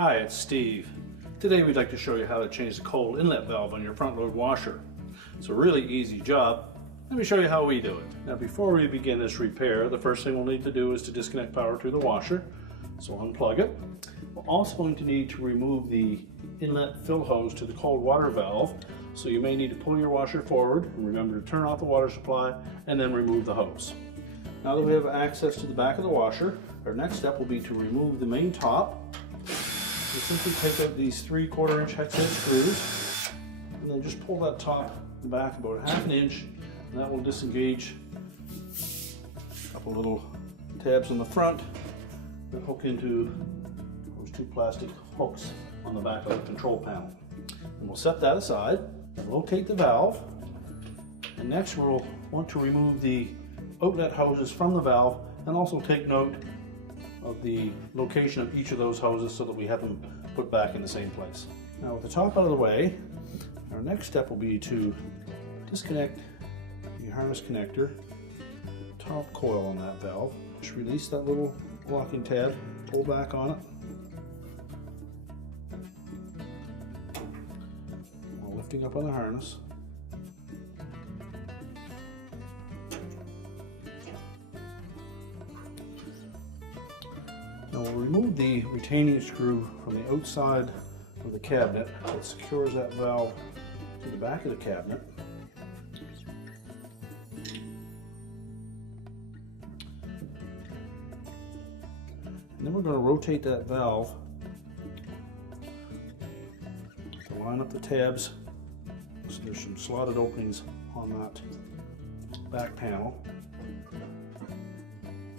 Hi, it's Steve. Today we'd like to show you how to change the cold inlet valve on your front load washer. It's a really easy job. Let me show you how we do it. Now before we begin this repair, the first thing we'll need to do is to disconnect power to the washer. So unplug it. We're also going to need to remove the inlet fill hose to the cold water valve. So you may need to pull your washer forward and remember to turn off the water supply and then remove the hose. Now that we have access to the back of the washer, our next step will be to remove the main top. You simply take out these 3/4 inch hex head screws and then just pull that top back about 1/2 inch, and that will disengage a couple little tabs on the front that hook into those 2 plastic hooks on the back of the control panel. And we'll set that aside, rotate the valve, and next we'll want to remove the outlet hoses from the valve and also take note of the location of each of those hoses so that we have them put back in the same place. Now with the top out of the way, our next step will be to disconnect the harness connector, top coil on that valve. Just release that little locking tab, pull back on it. While lifting up on the harness. Now we'll remove the retaining screw from the outside of the cabinet that secures that valve to the back of the cabinet. And then we're going to rotate that valve to line up the tabs. So there's some slotted openings on that back panel.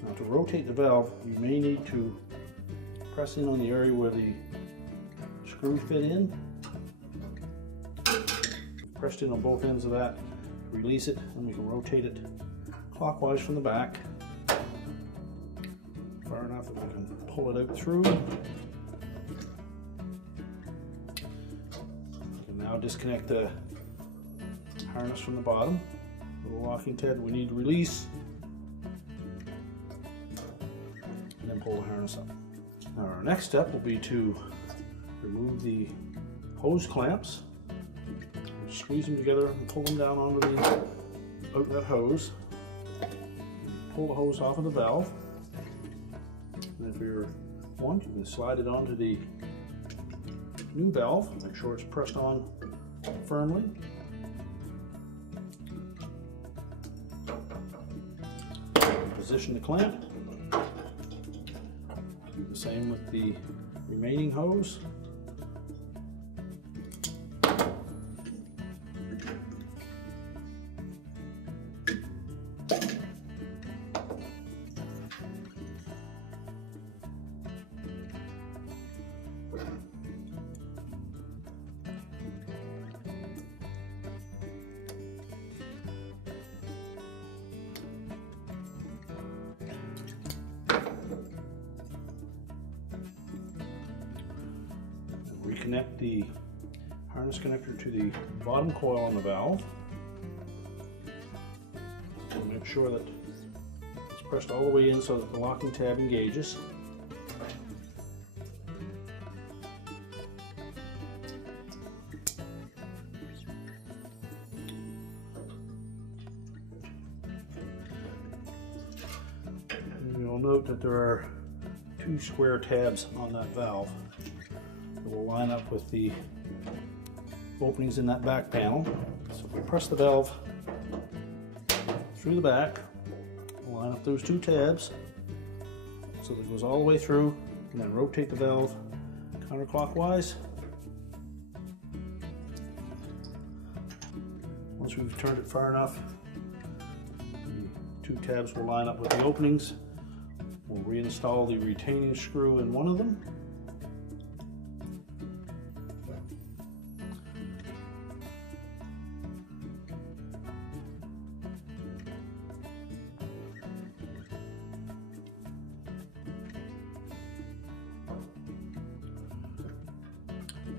Now to rotate the valve, you may need to press in on the area where the screws fit in. Pressed in on both ends of that, release it, and we can rotate it clockwise from the back. Far enough that we can pull it out through. We can now disconnect the harness from the bottom. Little locking tab that we need to release. And then pull the harness up. Now our next step will be to remove the hose clamps. Squeeze them together and pull them down onto the outlet hose. Pull the hose off of the valve. And if you want, you can slide it onto the new valve. Make sure it's pressed on firmly. Position the clamp. Do the same with the remaining hose. Reconnect the harness connector to the bottom coil on the valve. And make sure that it's pressed all the way in so that the locking tab engages. And you'll note that there are 2 square tabs on that valve. Will line up with the openings in that back panel. So if we press the valve through the back, we'll line up those 2 tabs so that it goes all the way through, and then rotate the valve counterclockwise. Once we've turned it far enough, the 2 tabs will line up with the openings. We'll reinstall the retaining screw in one of them.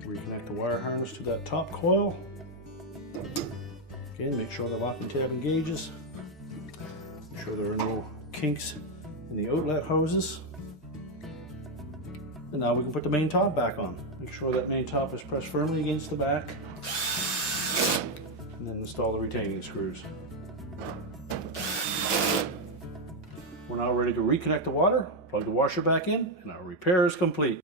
Reconnect the wire harness to that top coil. Again, make sure the locking tab engages. Make sure there are no kinks in the outlet hoses. And now we can put the main top back on. Make sure that main top is pressed firmly against the back. And then install the retaining screws. We're now ready to reconnect the water, plug the washer back in, and our repair is complete.